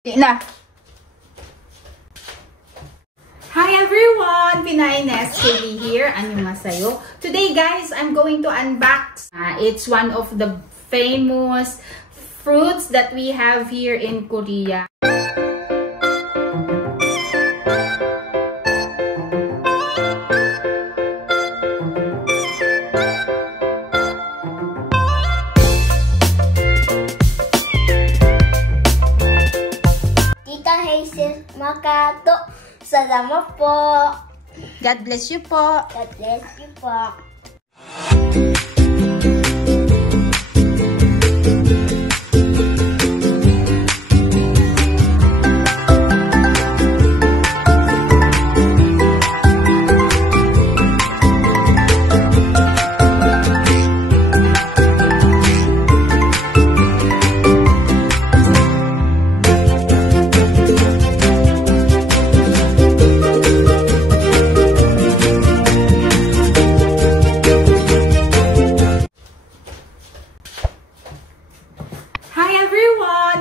Na. Hi everyone! Pinay Nest Kelly here. Annyeonghaseyo. Today guys, I'm going to unbox. It's one of the famous fruits that we have here in Korea. Hazel Makato. Salamat po. God bless you po. God bless you po.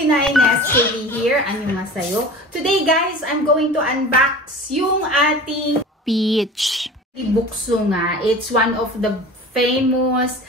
Pinay Nest Kelly here. Annyeonghaseyo. Today guys, I'm going to unbox yung ating peach. Buksunga. It's one of the famous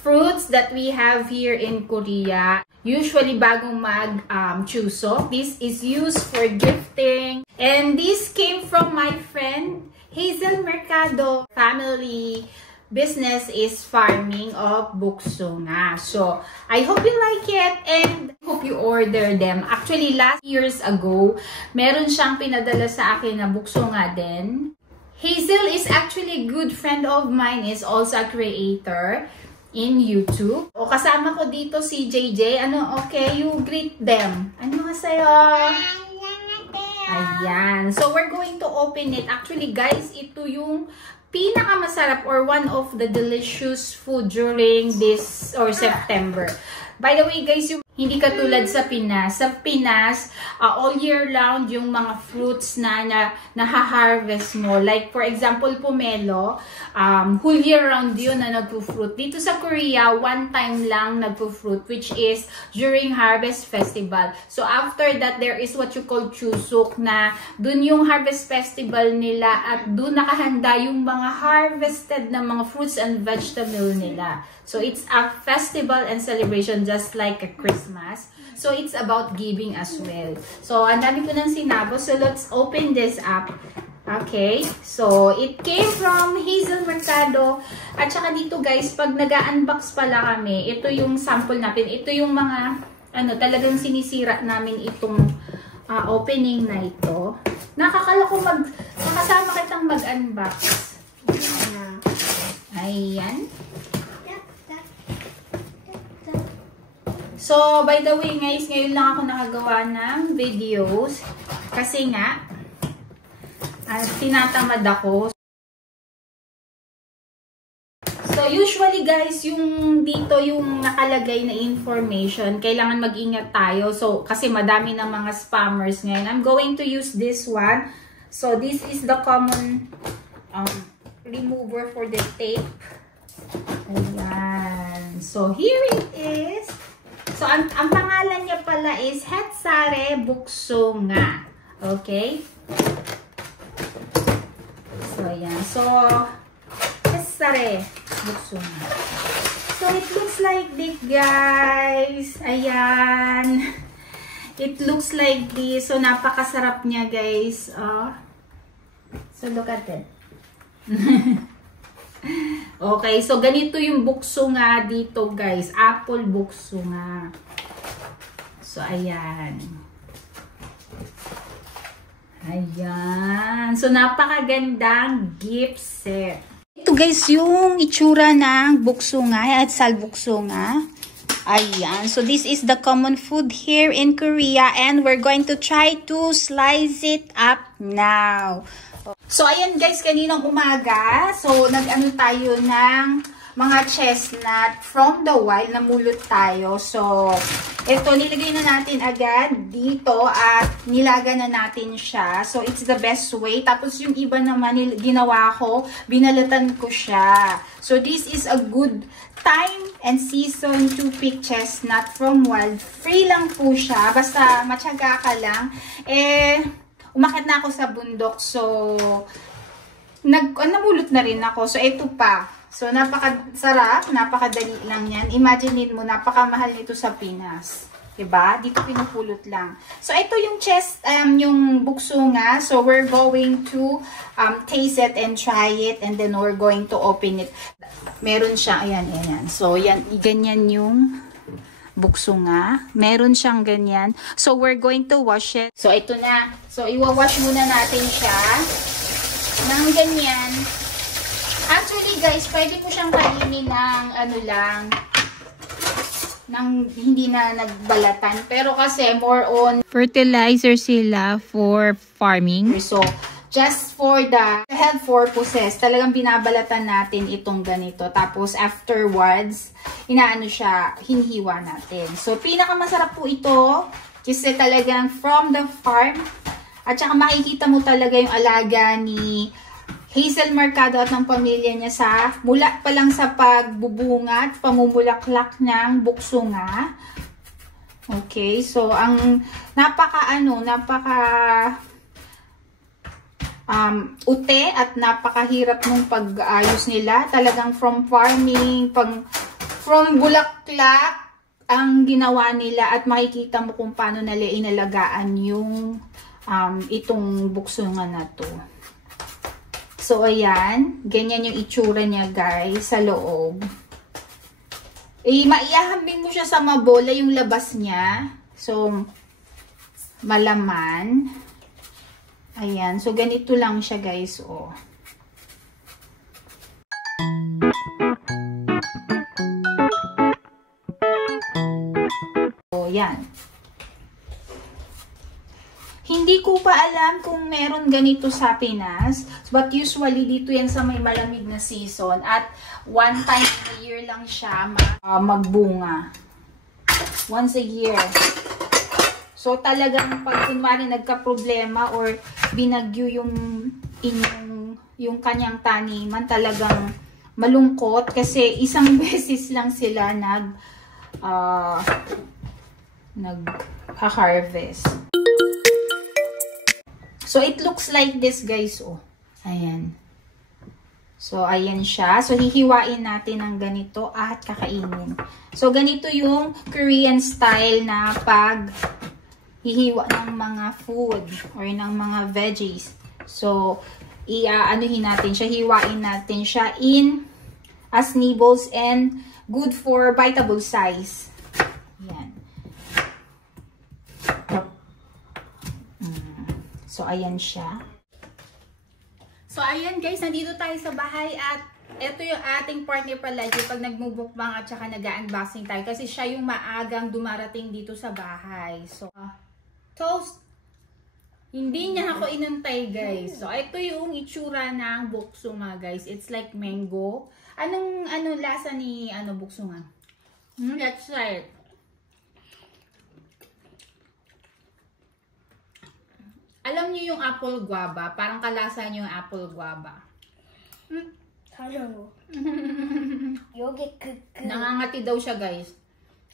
fruits that we have here in Korea. Usually bagong mag-chuseok. This is used for gifting. And this came from my friend Hazel Mercado. Family business is farming of buksunga. So, I hope you like it and hope you order them. Actually, last years ago, meron siyang pinadala sa akin na buksunga din. Hazel is actually a good friend of mine, is also a creator in YouTube. O, kasama ko dito si JJ. Okay, you greet them. Annyeonghaseyo. Ayan. So, we're going to open it. Actually, guys, ito yung pinakamasarap or one of the delicious food during this or September. By the way guys, yung hindi katulad sa Pinas. Sa Pinas, all year round yung mga fruits na naha-harvest mo. Like for example, pomelo, whole year round yun na nagpo-fruit. Dito sa Korea, one time lang nagpo-fruit, which is during Harvest Festival. So after that, there is what you call Chuseok, na dun yung Harvest Festival nila at dun nakahanda yung mga harvested na mga fruits and vegetable nila. So it's a festival and celebration just like a Christmas. So it's about giving as well. So ang dami ko nang sinabos. So let's open this up. Okay. So it came from Hazel Mercado. At saka dito guys, pag nag-unbox pala kami, ito yung sample natin. Ito yung mga talagang sinisira namin itong opening na ito. Nakakala ko makasama kitang mag-unbox. Ayan. So, by the way guys, ngayon lang ako nakagawa ng videos kasi nga tinatamad ako. So, usually guys, yung dito yung nakalagay na information, kailangan mag-ingat tayo. So, kasi madami ng mga spammers ngayon. I'm going to use this one. So, this is the common remover for the tape. Ayan. So, here it is. So, ang pangalan niya pala is Hetsare Buksunga. Okay? So, ayan. So, Hetsare Buksunga. So, it looks like this, guys. Ayan. It looks like this. So, napakasarap niya, guys. So, look at it. Okay, so ganito yung buksunga dito guys. Apple buksunga. So, ayan. Ayan. So, napakagandang gift set. Ito guys, yung itsura ng buksunga at salbuksunga. Ayan. So, this is the common food here in Korea. And we're going to try to slice it up now. So, ayan guys, kaninang umaga. So, nag-ano tayo ng mga chestnut from the wild na mulot tayo. So, ito, nilagay na natin agad dito at nilaga na natin siya. So, it's the best way. Tapos, yung iba naman, ginawa ko, binalatan ko siya. So, this is a good time and season to pick chestnut from wild. Free lang po siya. Basta, matyaga ka lang. Umakit na ako sa bundok. So, namulot na rin ako. So, ito pa. So, napakasarap, napakadali lang yan. Imaginein mo, napakamahal nito sa Pinas. Diba? Dito pinupulot lang. So, ito yung yung buksunga. So, we're going to taste it and try it. And then, we're going to open it. Meron siya, ayan. So, yan, ganyan yung buksunga. Meron siyang ganyan. So, we're going to wash it. So, ito na. So, iwawash muna natin siya ng ganyan. Actually, guys, pwede po siyang kainin ng hindi na nagbalatan. Pero kasi more on fertilizer sila for farming. So, just for the health purposes, talagang binabalatan natin itong ganito. Tapos, afterwards, hinihiwa natin. So, pinakamasarap po ito kasi talagang from the farm. At saka makikita mo talaga yung alaga ni Hazel Mercado at ng pamilya niya mula pa lang sa pagbubunga at pamumulaklak ng buksunga. Okay, so ang ute at napakahirap ng pag-ayos nila. Talagang from farming, from bulaklak ang ginawa nila at makikita mo kung paano nila inalagaan yung itong buksunga na to. So, ayan. Ganyan yung itsura niya, guys, sa loob. Maihahambing mo siya sa mabola yung labas niya. So, malaman. Ayan. So, ganito lang siya, guys, oh. So, yan. Hindi ko pa alam kung meron ganito sa Pinas. But usually, dito yan sa may malamig na season. At one time a year lang siya magbunga. Once a year. So, talagang pag kunwari nagka-problema or binagyo yung kanyang taniman, talagang malungkot. Kasi isang beses lang sila nag-harvest. So, it looks like this, guys, oh. Ayan. So, ayan siya. So, hihiwain natin ng ganito at kakainin. So, ganito yung Korean style na hihiwa ng mga food or ng mga veggies. So, anuhin natin siya, hiwain natin siya as nibbles and good for biteable size. Ayan. So, ayan siya. So, ayan guys, nandito tayo sa bahay at ito yung ating partner palagi pag nagmumukbang at saka nag-unboxing tayo kasi siya yung maagang dumarating dito sa bahay. So, toast. Hindi niya ako inantay, guys. So, ito yung itsura ng buksunga, guys. It's like mango. Anong lasa ni buksunga? Let's try it. Alam niyo yung apple guava? Parang kalasa niyo yung apple guava. Hello. Yogi kuku. Nangangati daw siya, guys.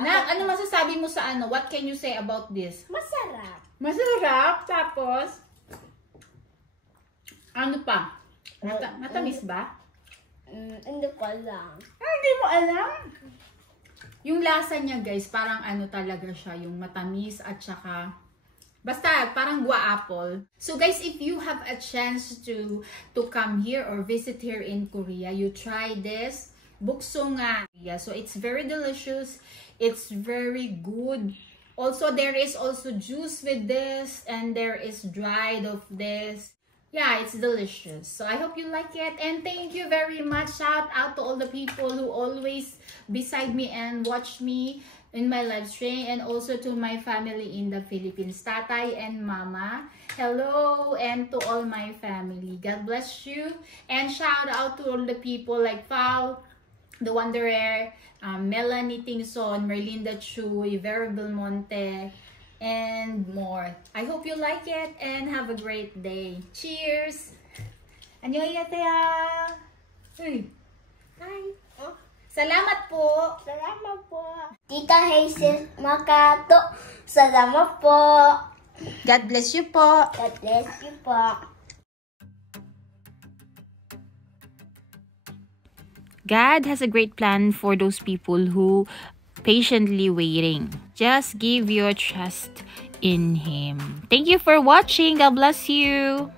Ano masasabi mo sa What can you say about this? Masarap. Masarap. Tapos, ano pa? Matamis ba? Hindi ko alam. Hindi mo alam? Yung lasa niya, guys, parang talaga siya. Yung matamis at saka basta, parang gua-apple. So guys, if you have a chance to come here or visit here in Korea, you try this buksunga. Yeah, so it's very delicious. It's very good. Also, there is also juice with this and there is dried of this. Yeah, it's delicious. So I hope you like it and thank you very much. Shout out to all the people who always beside me and watch me in my live stream, and also to my family in the Philippines, Tatay and Mama. Hello, and to all my family. God bless you. And shout out to all the people like Pao, The Wanderer, Melanie Tingson, Merlinda Chuy, Vera Belmonte, and more. I hope you like it and have a great day. Cheers! Annyeonghaseyo! Uy! Hi! Oh, Salamat po! salamat po. Tita Hazel Makato, salamat po. God bless you po! God bless you po. God has a great plan for those people who patiently waiting. Just give your trust in Him. Thank you for watching. God bless you.